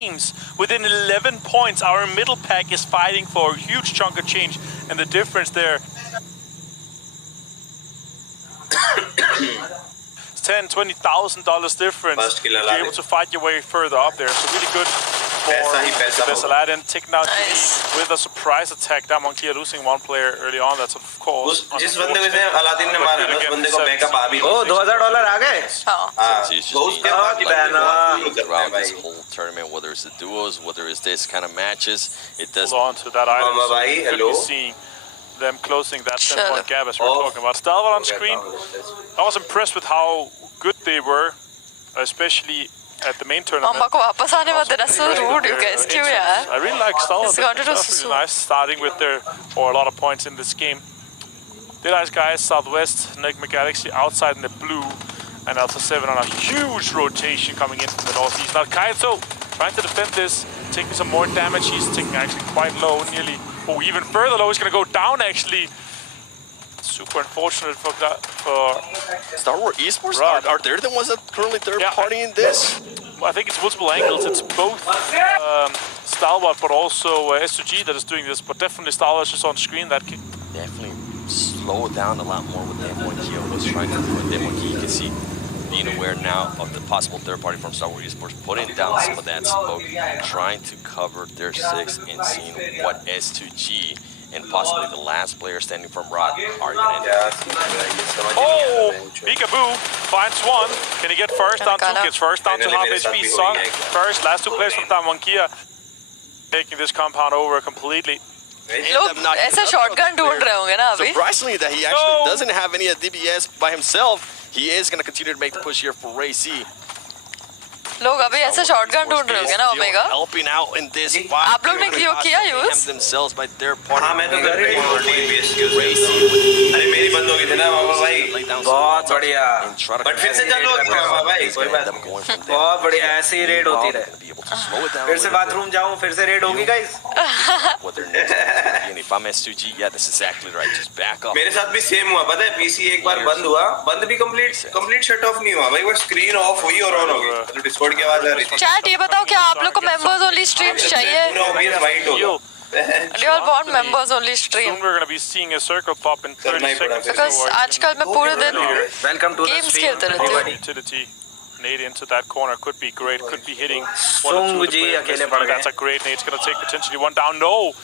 teams within 11 points. Our middle pack is fighting for a huge chunk of change, and the difference there it's $10,000-$20,000 difference to be able to fight your way further up there. So really good for Aladdin taking out with a surprise attack. That monkey are losing one player early on. That's of course. जिस बंदे को Aladdin ने मारा ना उस बंदे को backup आ भी $2,000 आ गए throughout this whole tournament, whether it's the duos, whether it's this kind of matches, it does hold on to that island. So we could be seeing them closing that 10-point gap as we were talking about. Stalwart on screen. I was impressed with how good they were, especially at the main tournament. Mama ko वापस आने मत देना, so rude you guys. क्यों यार? I really like Stalwart. It's really nice starting with their a lot of points in this game. The nice guys, Southwest, Enigma Galaxy outside in the blue, and Alpha 7 on a huge rotation coming in from the northeast. Now Kaito trying to defend this, taking some more damage. He's taking actually quite low, nearly, oh, even further low. He's going to go down actually. Super unfortunate for Star Wars Esports. Are they the ones that currently third party in this? I think it's multiple angles. It's both Stalwart but also S2G that is doing this. But definitely Stalwart is just on screen. That can definitely slow down a lot more with the M1 Key. Was trying to do with the M1 Key. You can see being aware now of the possible third party from Star Wars Esports, putting down some of that smoke, trying to cover their 6 and seeing what S2G and possibly the last player standing from Rock are going to end. Oh, Peekaboo finds one. Can he get first down 2? Gets first down to half HP. Song first. Last 2 players from Tamankia taking this compound over completely. लोग ऐसा shotgun ढूंढ रहे होंगे ना अभी. Surprisingly that he actually doesn't have any DBS by himself. He is going to continue to make the push here for Ray C. लोग अभी ऐसा shotgun ढूंढ रहे होंगे ना omega. Helping out in this fight. आप लोग ने किया use? Themselves by their partner. हाँ मैं तो कर रही हूँ DBS यूज़. अरे मेरी बंद हो गई थी ना बाबा भाई. बहुत बढ़िया. बट फिर से चालू हो गया बाबा भाई. कोई बात नहीं. बहुत बढ़िया. ऐसे ही रेड होती रहे. फिर से बाथरूम जाऊँ फिर से रेड होगी guys. If I'm S2G, yeah, that's exactly right. Just back up. मेरे साथ भी सेम हुआ. पता है PC एक बार बंद हुआ. बंद भी complete shut off नहीं हुआ. भाई वो screen off हुई और on हो गई. तो Discord की आवाज आ रही थी. Chat ये बताओ क्या आप लोग को members only streams चाहिए? पूरा white हो गया. Do you all want members only stream? Soon we're going to be seeing a circle pop in 30 seconds. Because आजकल मैं पूरे दिन games खेलते रहती हूँ. Utility. Nade into that corner could be great, could be hitting one or two of the players. That's a great nade. It's going to take potentially one down. No,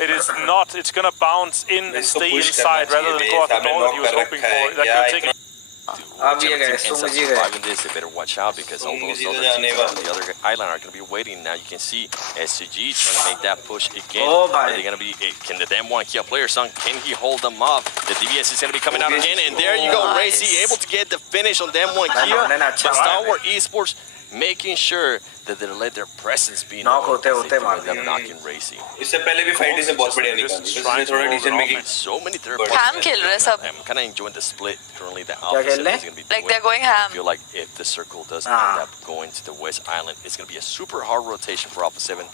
it is not. It's going to bounce in and stay inside rather than go out the door that he was hoping for. That could take it. Surviving this, they better watch out because all those other teams on the other island are going to be waiting. Now you can see SCG trying to make that push again. Are they going to be? Can the damn one kill player son? Can he hold them off? The DBS is going to be coming out again, and there you go, Racy able to get the finish on them one Kia. But Star Wars Esports making sure that they let their presence be known. Them knocking Racy. इससे पहले भी fight से बहुत बढ़िया निकाली. इसमें थोड़ा decision making. So many third parties. Ham खेल रहे सब. I'm kind of enjoying the split currently. The Alpha is going to be like they're going ham. I feel like if the circle does end up going to the West Island, it's going to be a super hard rotation for Alpha 7.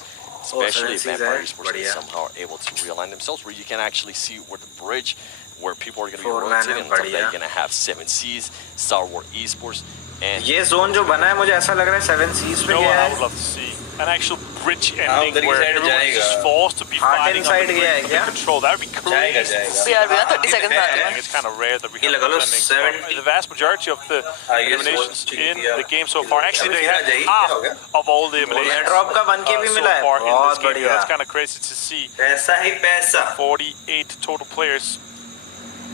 Especially if Vampire Esports is somehow able to realign themselves, where you can actually see where the bridge, where people are going to be rotating, and top that you're going to have 7SEA, Star Wars Esports. ये zone जो बना है मुझे ऐसा लग रहा है 7SEA पे गया है. I would love to see an actual bridge ending where everyone is just forced to be fighting on the bridge to control. That would be crazy. We are 30 seconds back. I think it's kind of rare that we have the vast majority of the eliminations in the game so far. Actually, they have half of all the eliminations so far in this game. That's kind of crazy to see. 48 total players.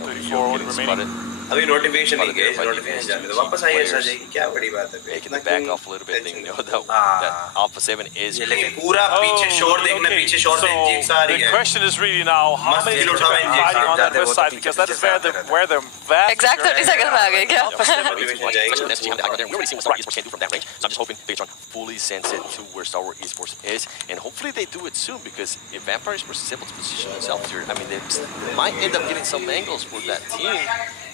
34 only remaining. अभी notification नहीं गया. Notification जाने दो. वापस आइए ऐसा जाएगी. क्या बड़ी बात है. Making the back off a little bit. They know that Alpha 7 is. लेकिन पूरा पीछे शोर देखना. पीछे शोर से इंजेक्स आ रही है. The question is really now how many teams are fighting on that west side because that is where the vast. Exact 30 seconds में आ गए क्या? We already seen what Star Wars Esports can do from that range. So I'm just hoping they try to fully sense it to where Star Wars Esports is, and hopefully they do it soon because if Vampire Esports is able to position themselves here, I mean they might end up getting some angles for that team.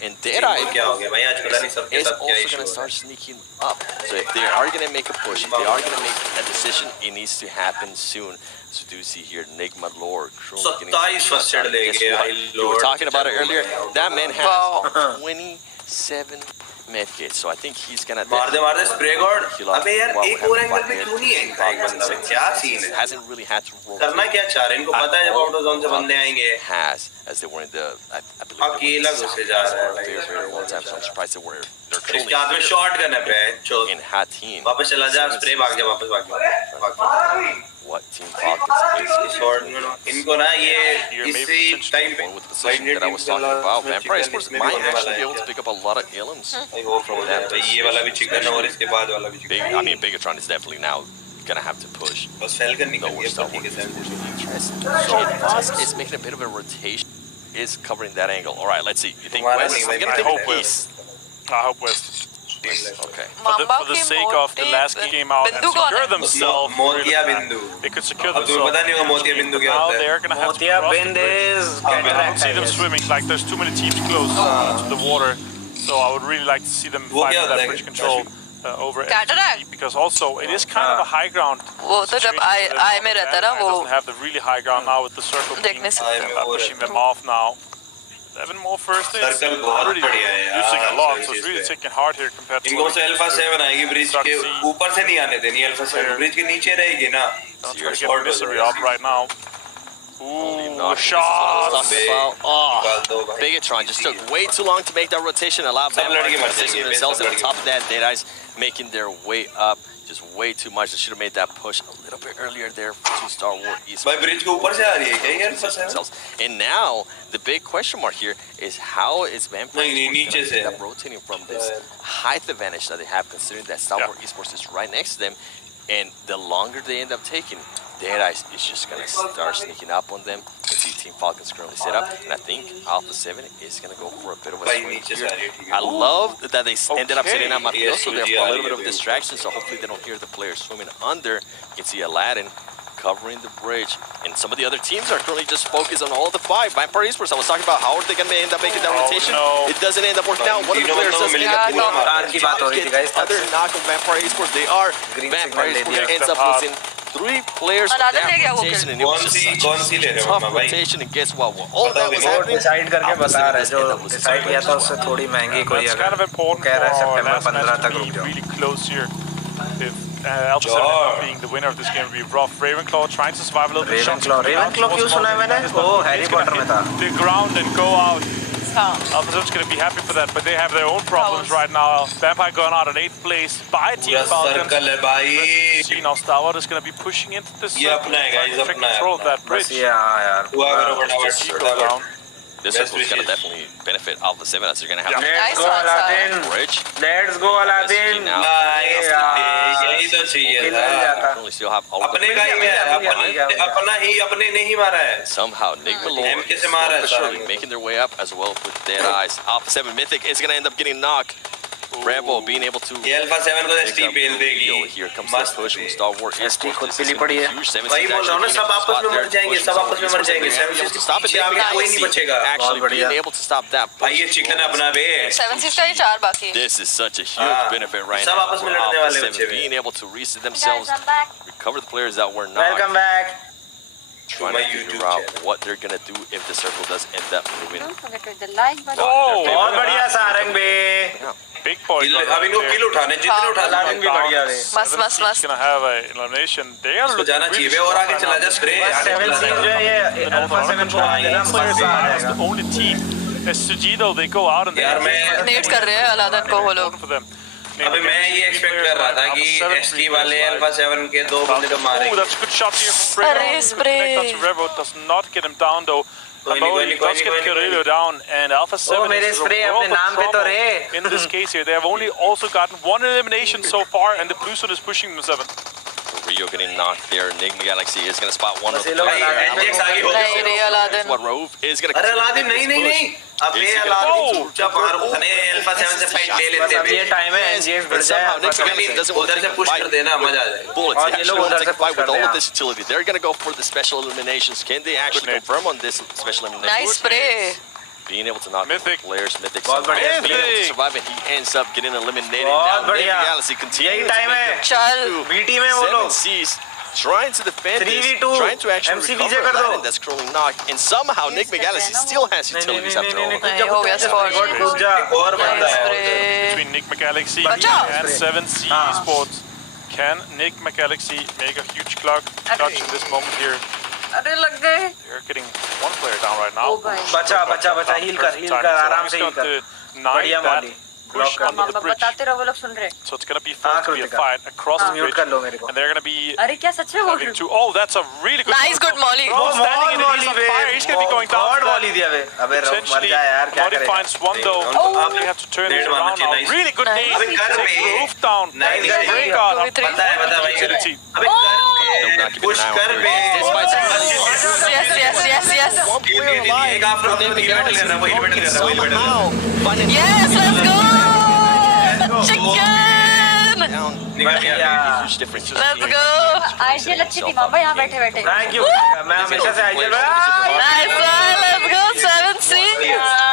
And Deadeye is also going to start sneaking up. So if they are going to make a push, if they are going to make a decision, it needs to happen soon. So do see here, Enigma Lord. We were talking about it earlier. That man has 27 Medkit, so I think he's gonna मार दे spray God अबे यार एक और angle पे क्यों नहीं है इनका बंदा क्या सीन है hasn't really had to roll करना क्या चाह रहे हैं इनको पता है जब आउट ऑफ जोन से बंदे आएंगे has as they were in the I believe अकेला घुसे जा रहा है very very long time, so I'm surprised they're इसके हाथ में शॉट गन है पे in Hatin. वापस चला जा स्प्रे भाग जा वापस What Team Falcons is shot इनको ना ये इसी टाइम पे with the position that I was talking about. Vampire Esports might actually be able to pick up a lot of elims. I hope from that ये वाला भी chicken और इसके बाद वाला भी chicken I mean, Bigatron is definitely now gonna have to push. बस falcon निकल Lower गया Star पट्टी के Wars. साथ So Vosk is making a bit of a rotation, is covering that angle. All right, let's see. You think Tomorrow West? नहीं, I'm gonna I think hope East. I hope West. Okay. For the sake of the last game out and secure themselves, मोतिया बिंदु they could secure अब तुम्हें पता themselves. नहीं होगा मोतिया बिंदु क्या Now होता है they're gonna have to मोतिया cross the Bind bridge. is I don't cataract, see I them guess. swimming like there's too many teams close to the water, so I would really like to see them वो fight क्या for that होता है? bridge control over Cataract? FTP, because also it is kind of a high ground. वो तो जब situation. आई में रहता है ना It वो doesn't have the really high ground now with the circle देखने being, से pushing them off now. 7 more first hits. Circle बहुत Already बढ़िया है यार using a lot, so service it's really पे। taking hard here compared to इनको what से alpha 7 आएगी ब्रिज के ऊपर से नहीं आने देनी अल्फा 7 ब्रिज के नीचे रहेगी ना I'm trying to get Misery up right now. Ooh, shot! Oh, Bigatron just took way too long to make that rotation. A lot of सब लड़के Vampires मर positioning जाएंगे, themselves सब at the लड़के top of that. Deadeyes making their way up. Just way too much. They should have made that push a little bit earlier there to Star Wars Esports. भाई bridge के ऊपर से आ रही है क्या ये alpha 7 themselves. And now the big question mark here is how is Vampire नहीं, Esports नीचे gonna से end up rotating from this height advantage that they have, considering that Star Wars Esports is right next to them, and the longer they end up taking, Deadeyes is just gonna start sneaking up on them. You can see Team Falcons currently set up, and I think Alpha 7 is gonna go for a bit of a भाई swing नीचे से here. आ रही है ठीक I है love that they ended up setting up Yes, Mafioso there for a little bit of a yeah. distraction, so hopefully they don't hear the players swimming under. You can see Aladdin covering the bridge, and some of the other teams are currently just focused on all the five. Vampire Esports, I was talking about how are they going to end up making that rotation. no. It doesn't end up working out. One of the तीनों players बंदों does को get मिलेगा पूरा car की बात हो रही थी guys, तब other से। knock on Vampire Esports. They are Green Vampire signal ले Esports दिया। ends up losing 3 players of Aladdin that ले गया वो rotation, kill। and it was just such कौन सी ले a रहे हो tough मामा भाई? rotation. And guess what? All that was वो happening. डिसाइड करके Alpha बता रहा है 7 जो ended up losing decide some किया था players as उससे well. थोड़ी महंगी कोई That's kind of अगर important कह रहा है for our September last 15 match तक to रुक be जाओ really close here. If Alpha 7 ends up being the winner of this game, would be rough. Ravenclaw trying to survive a little bit. Ravenclaw क्यों सुना है मैंने? वो Harry Potter में था। The ground and go out. हाँ Alpha 7's going to be happy for that, but they have their own problems right now. Vampire going out in 8th place by Team पूरा Falcons. Circle है भाई See now Star Wars is going to be pushing into this ये अपना है guys, trying to take अपना है, control of अपना। that bridge. बस ये हाँ यार हुआ करो Just फटाफट equal down. This Best circle is going to wishes. definitely benefit Alpha 7 as they're going to have Yeah. Let's Nice go one, Aladdin bridge. Let's go Aladdin Now, यही तो चाहिए किल मिल था जाता currently still have all of अपने the का ही है अपने- अपना ही अपने ने ही मारा है somehow Nick Malone MK से मारा है for surely सारा। making their way up as well with Deadeyes. Alpha 7 Mythic is going to end up getting knocked. Bravo being able to ये अल्फा 7 को pick एसटी up पेल the देगी wheel. Here comes the मस्त push from Star Wars ST Esports. खुद This पीली is पड़ी है। huge. 7 भाई बोल रहा हूँ ना सब आपस में मर जाएंगे सब आपस में मर जाएंगे 7 able से to stop it. पीछे आगे कोई नहीं बचेगा Actually बढ़िया। being able to stop that. भाई ये चिकन है अपना बे 7-6 का ही 4 बाकी है This is such a huge हाँ। benefit right सब now आपस में for लड़ने Alpha वाले 7 बच्चे भी। being able to reset themselves, recover the players that were not. Welcome back Trying my to YouTube figure out channel. what they're gonna do if the circle does end up moving. Don't forget to hit the like button. Oh, बहुत बढ़िया सारंग बे big point. अब इनको किल उठाने जितने उठा Aladdin भी बढ़िया रे मस्त मस्त He's मस्त going to have an elimination. They are उसको looking जाना really चाहिए और आगे चला जा स्प्रे बस 7 सीज जो है ये अल्फा 7 को आ देना players मजा आ are जाएगा the only team. As Sujido, they go out and they यार मैं नेट कर रहे हैं अलादन को वो लोग for them. अबे मैं ये एक्सपेक्ट कर रहा था कि एसटी वाले अल्फा 7 के दो बंदे तो Oh, मारेंगे that's a good shot here from Bravo. Array spray. Connect onto Revo, does not get him down though. कोई नहीं, Amori कोई does नहीं, get कोई नहीं, Carrillo down, and Alpha 7 मेरे is spray a अपने world of नाम पे तो trouble रे। in this case here. They have only also gotten one elimination so far, and the blue suit is pushing them 7. Rio getting knocked there. Enigma Galaxy is gonna spot one of बस the ये लोग भाई players. एनजेक्स आगे हो नहीं रे अलादन What Rove is gonna अरे continue Aladdin नहीं this नहीं push. नहीं अबे Is he gonna- Aladdin Oh! चुपचाप मार अरे अल्फा 7 से फाइट ले बस लेते अब ये हैं टाइम है एनजीएक्स बढ़ And somehow Nick जाए Galaxy doesn't want to उधर take से a पुश कर fight. देना मजा आ जाएगा Bullets और ये actually लोग want to उधर take a से fight push with कर all रहे of हैं। this utility. They're gonna go for the special eliminations. Can they actually Good name. confirm on this special elimination? Nice spray Being able to knock Mythic. the players, Mythic बहुत somehow बढ़िया। being able to Mythic. survive, and he ends up getting eliminated. बहुत Now Nick बढ़िया। Galaxy continues यही to time make है it चल BT में वो लोग 7 Seas trying to defend this, 3v2. trying to actually MCVJ recover कर दो. that, and that's scrolling knock. And somehow Nick McAllister still has utilities after all. नहीं हो गया spot. और बंदा है. Between Nick McAllister Bacha. and 7SEA Esports. Can Nick McAllister make a huge clutch in this moment here? अरे लग गए. They're getting one player down right now. बचा heal कर आराम से heal कर. बढ़िया Molly. Push under the bridge. बताते रहो वो लोग सुन रहे. So it's gonna be first to be a fight across the bridge, कर लो मेरे को. and they're gonna be अरे क्या सच में बोल रहे having to. Oh, that's a really good. Nice, good molly. Oh, standing in it, he's on fire. He's gonna be going down. God volley दिया बे. अबे मर Potentially, जा यार क्या Modi करेगा. finds one though. They have to turn this around now. Really good nade. अबे कर Takes the bay. roof down. Nice, Great nice. guard. 2v3. बता भाई. Utility. अबे कर push कर बे. Yes. एक आफ्टर इवेंट करना वो इवेंट करना. Yes, let's go. Chicken. Huge difference. Let's go. IGL अच्छी थी मामा यहाँ बैठे बैठे. Thank you. मैं हमेशा से IGL. Nice one. Let's go 7SEA.